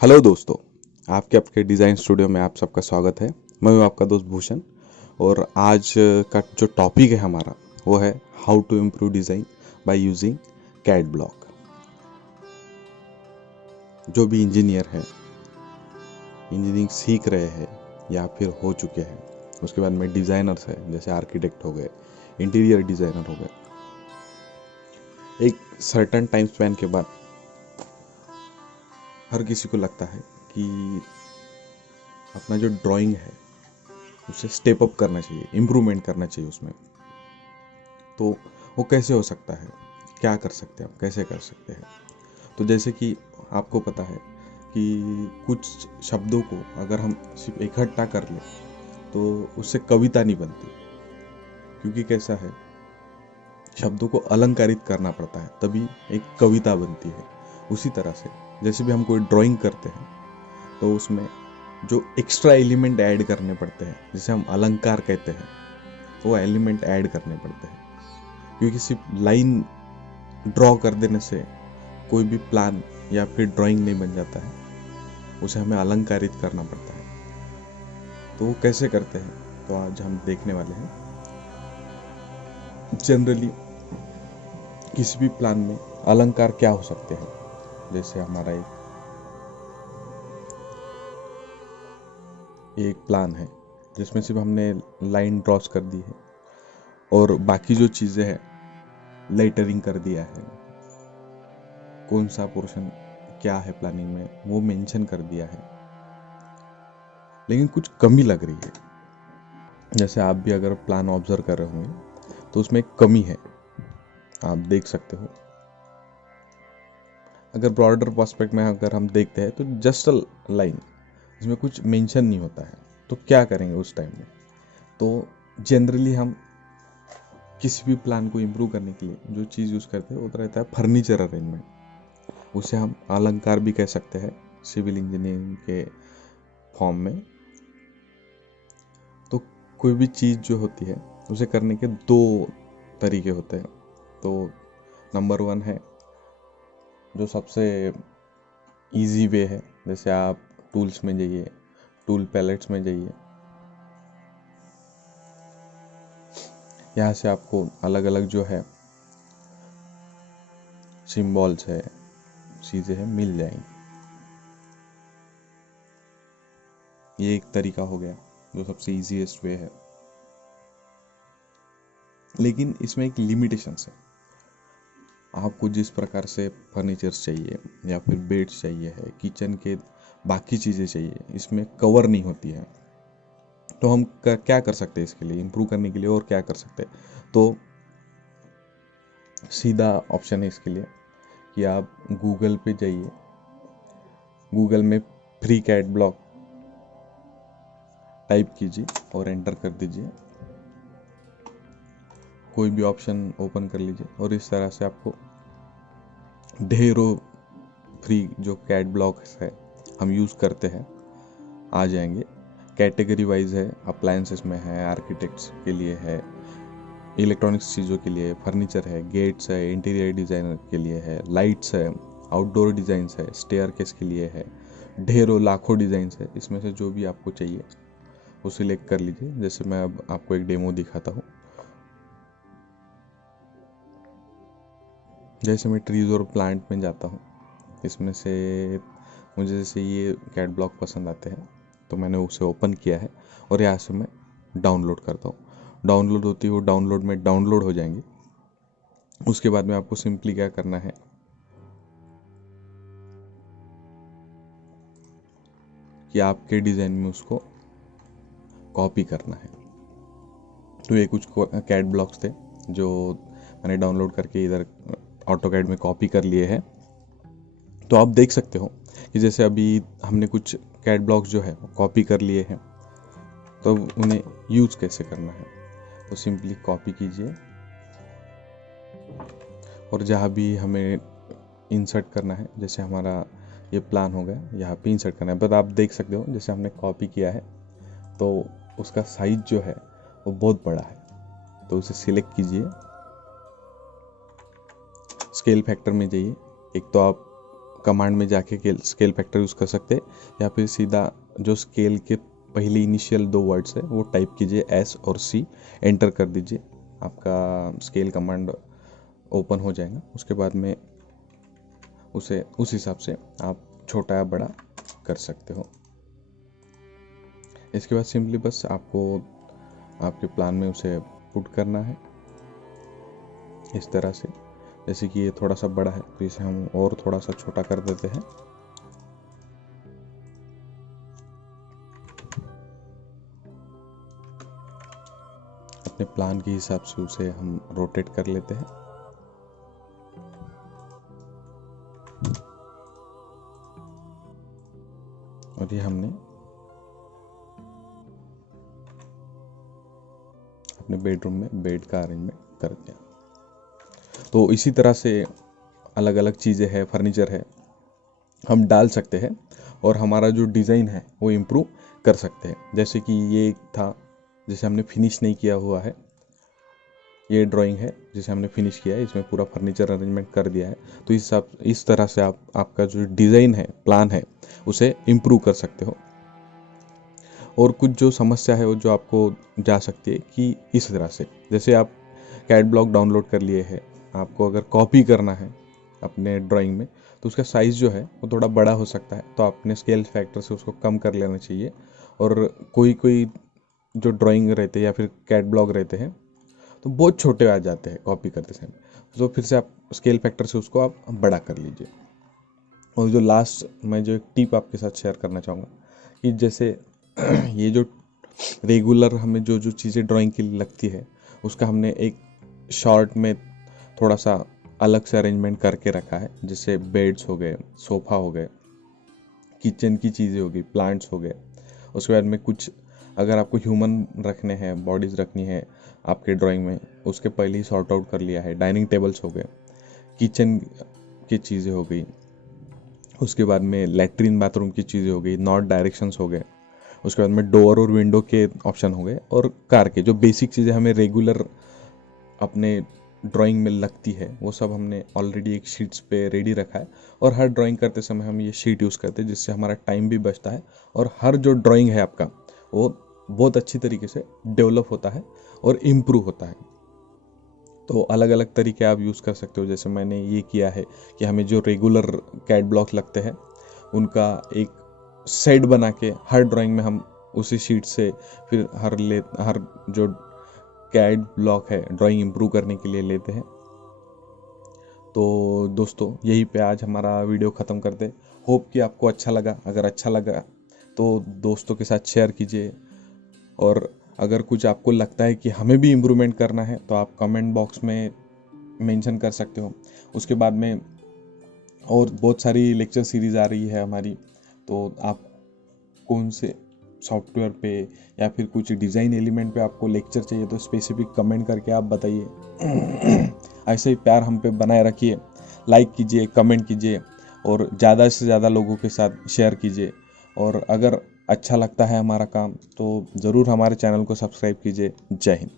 Hello दोस्तों, आपके design studio में आप सबका स्वागत है। मैं हूं आपका दोस्त भूषण। और आज का जो टॉपिक है हमारा वो है how to improve design by using CAD block. जो भी इंजीनियर है, इंजीनियरिंग सीख रहे हैं या फिर हो चुके हैं, उसके बाद में डिज़ाइनर्स है जैसे आर्किटेक्ट हो गए, इंटीरियर डिज़ाइनर हो गए, एक सर्टन टाइम स्पैन के बाद हर किसी को लगता है कि अपना जो ड्राइंग है उसे स्टेप अप करना चाहिए, इम्प्रूवमेंट करना चाहिए उसमें। तो वो कैसे हो सकता है, क्या कर सकते हैं, आप कैसे कर सकते हैं? तो जैसे कि आपको पता है कि कुछ शब्दों को अगर हम सिर्फ इकट्ठा कर लें तो उससे कविता नहीं बनती, क्योंकि कैसा है, शब्दों को अलंकारित करना पड़ता है तभी एक कविता बनती है। उसी तरह से जैसे भी हम कोई ड्राइंग करते हैं तो उसमें जो एक्स्ट्रा एलिमेंट ऐड करने पड़ते हैं, जिसे हम अलंकार कहते हैं, वो एलिमेंट ऐड करने पड़ते हैं। क्योंकि सिर्फ लाइन ड्रॉ कर देने से कोई भी प्लान या फिर ड्राइंग नहीं बन जाता है, उसे हमें अलंकारित करना पड़ता है। तो वो कैसे करते हैं, तो आज हम देखने वाले हैं। जनरली किसी भी प्लान में अलंकार क्या हो सकते हैं, जैसे हमारा एक प्लान है जिसमें सिर्फ हमने लाइन ड्रॉस कर दी है और बाकी जो चीज़ें हैं लेटरिंग कर दिया है, कौन सा पोर्शन क्या है प्लानिंग में वो मेंशन कर दिया है, लेकिन कुछ कमी लग रही है। जैसे आप भी अगर प्लान ऑब्जर्व कर रहे होंगे तो उसमें एक कमी है, आप देख सकते हो। अगर ब्रॉडर पर्सपेक्ट में अगर हम देखते हैं तो जस्ट अ लाइन, इसमें कुछ मेंशन नहीं होता है। तो क्या करेंगे उस टाइम में? तो जनरली हम किसी भी प्लान को इम्प्रूव करने के लिए जो चीज़ यूज़ करते हैं वो तो रहता है फर्नीचर अरेंजमेंट। उसे हम अलंकार भी कह सकते हैं सिविल इंजीनियरिंग के फॉर्म में। तो कोई भी चीज़ जो होती है उसे करने के दो तरीके होते हैं। तो नंबर वन है जो सबसे इजी वे है, जैसे आप टूल्स में जाइए, टूल पैलेट्स में जाइए, यहाँ से आपको अलग अलग जो है सिम्बॉल्स है, चीज़ें हैं, मिल जाएंगी। ये एक तरीका हो गया जो सबसे इजीएस्ट वे है, लेकिन इसमें एक लिमिटेशंस है। आपको जिस प्रकार से फर्नीचर्स चाहिए या फिर बेड्स चाहिए है, किचन के बाकी चीज़ें चाहिए, इसमें कवर नहीं होती है। तो हम क्या कर सकते हैं इसके लिए इम्प्रूव करने के लिए, और क्या कर सकते हैं? तो सीधा ऑप्शन है इसके लिए कि आप गूगल पे जाइए, गूगल में फ्री कैट ब्लॉक टाइप कीजिए और एंटर कर दीजिए, कोई भी ऑप्शन ओपन कर लीजिए और इस तरह से आपको ढेरों फ्री जो कैट ब्लॉक्स है हम यूज़ करते हैं आ जाएंगे। कैटेगरी वाइज है, अप्लायंसेस में है, आर्किटेक्ट्स के लिए है, इलेक्ट्रॉनिक्स चीज़ों के लिए, फर्नीचर है, गेट्स है, इंटीरियर डिज़ाइनर के लिए है, लाइट्स है, आउटडोर डिज़ाइंस है, स्टेयरकेस के लिए है, ढेरों लाखों डिज़ाइंस है। इसमें से जो भी आपको चाहिए वो सिलेक्ट कर लीजिए। जैसे मैं अब आपको एक डेमो दिखाता हूँ। जैसे मैं ट्रीज और प्लांट में जाता हूँ, इसमें से मुझे जैसे ये कैट ब्लॉक पसंद आते हैं तो मैंने उसे ओपन किया है और यहाँ से मैं डाउनलोड करता हूँ। डाउनलोड होती है वो डाउनलोड में डाउनलोड हो जाएंगे। उसके बाद में आपको सिंपली क्या करना है कि आपके डिज़ाइन में उसको कॉपी करना है। तो ये कुछ कैट ब्लॉक्स थे जो मैंने डाउनलोड करके इधर ऑटो कैड में कॉपी कर लिए हैं। तो आप देख सकते हो कि जैसे अभी हमने कुछ कैट ब्लॉक्स जो है कॉपी कर लिए हैं, तो उन्हें यूज़ कैसे करना है? तो सिंपली कॉपी कीजिए और जहाँ भी हमें इंसर्ट करना है, जैसे हमारा ये प्लान हो गया, यहाँ पे इंसर्ट करना है। बट आप देख सकते हो जैसे हमने कॉपी किया है तो उसका साइज जो है वो बहुत बड़ा है, तो उसे सिलेक्ट कीजिए, स्केल फैक्टर में जाइए। एक तो आप कमांड में जाके स्केल फैक्टर यूज़ कर सकते हैं, या फिर सीधा जो स्केल के पहले इनिशियल 2 वर्ड्स है वो टाइप कीजिए, S और C, एंटर कर दीजिए, आपका स्केल कमांड ओपन हो जाएगा। उसके बाद में उसे उस हिसाब से आप छोटा या बड़ा कर सकते हो। इसके बाद सिंपली बस आपको आपके प्लान में उसे पुट करना है इस तरह से। जैसे कि ये थोड़ा सा बड़ा है तो इसे हम और थोड़ा सा छोटा कर देते हैं। अपने प्लान के हिसाब से उसे हम रोटेट कर लेते हैं। और ये हमने अपने बेडरूम में बेड का अरेंजमेंट कर दिया। तो इसी तरह से अलग अलग चीज़ें हैं, फर्नीचर है, हम डाल सकते हैं और हमारा जो डिज़ाइन है वो इम्प्रूव कर सकते हैं। जैसे कि ये था जिसे हमने फिनिश नहीं किया हुआ है, ये ड्राइंग है जिसे हमने फिनिश किया है, इसमें पूरा फर्नीचर अरेंजमेंट कर दिया है। तो इस तरह से आपका जो डिज़ाइन है, प्लान है, उसे इम्प्रूव कर सकते हो। और कुछ जो समस्या है वो जो आपको जा सकती है कि इस तरह से, जैसे आप कैड ब्लॉक डाउनलोड कर लिए है, आपको अगर कॉपी करना है अपने ड्राइंग में तो उसका साइज़ जो है वो थोड़ा बड़ा हो सकता है, तो आपने स्केल फैक्टर से उसको कम कर लेना चाहिए। और कोई जो ड्राइंग रहते हैं या फिर कैड ब्लॉक रहते हैं तो बहुत छोटे आ जाते हैं कॉपी करते समय, तो फिर से आप स्केल फैक्टर से उसको आप बड़ा कर लीजिए। और जो लास्ट मैं जो एक टिप आपके साथ शेयर करना चाहूँगा कि जैसे ये जो रेगुलर हमें जो जो चीज़ें ड्राइंग के लिए लगती है उसका हमने एक शॉर्ट में थोड़ा सा अलग से अरेंजमेंट करके रखा है। जैसे बेड्स हो गए, सोफ़ा हो गए, किचन की चीज़ें हो गई, प्लांट्स हो गए। उसके बाद में कुछ अगर आपको ह्यूमन रखने हैं, बॉडीज़ रखनी है आपके ड्राइंग में, उसके पहले ही सॉर्ट आउट कर लिया है। डाइनिंग टेबल्स हो गए, किचन की चीज़ें हो गई, उसके बाद में लेट्रिन बाथरूम की चीज़ें हो गई, नॉर्थ डायरेक्शंस हो गए, उसके बाद में डोर और विंडो के ऑप्शन हो गए, और कार के जो बेसिक चीज़ें हमें रेगुलर अपने ड्राइंग में लगती है वो सब हमने ऑलरेडी एक शीट्स पे रेडी रखा है। और हर ड्राइंग करते समय हम ये शीट यूज़ करते हैं, जिससे हमारा टाइम भी बचता है और हर जो ड्राइंग है आपका वो बहुत अच्छी तरीके से डेवलप होता है और इम्प्रूव होता है। तो अलग अलग तरीके आप यूज़ कर सकते हो। जैसे मैंने ये किया है कि हमें जो रेगुलर कैड ब्लॉक लगते हैं उनका एक सेट बना के हर ड्राइंग में हम उसी शीट से फिर हर जो कैड ब्लॉक है ड्राइंग इम्प्रूव करने के लिए लेते हैं। तो दोस्तों यहीं पे आज हमारा वीडियो ख़त्म करते। होप कि आपको अच्छा लगा। अगर अच्छा लगा तो दोस्तों के साथ शेयर कीजिए, और अगर कुछ आपको लगता है कि हमें भी इम्प्रूवमेंट करना है तो आप कमेंट बॉक्स में मेंशन कर सकते हो। उसके बाद में और बहुत सारी लेक्चर सीरीज़ आ रही है हमारी, तो आप कौन से सॉफ्टवेयर पे या फिर कुछ डिज़ाइन एलिमेंट पे आपको लेक्चर चाहिए तो स्पेसिफिक कमेंट करके आप बताइए। ऐसे ही प्यार हम पे बनाए रखिए, लाइक कीजिए, कमेंट कीजिए और ज़्यादा से ज़्यादा लोगों के साथ शेयर कीजिए। और अगर अच्छा लगता है हमारा काम तो ज़रूर हमारे चैनल को सब्सक्राइब कीजिए। जय हिंद।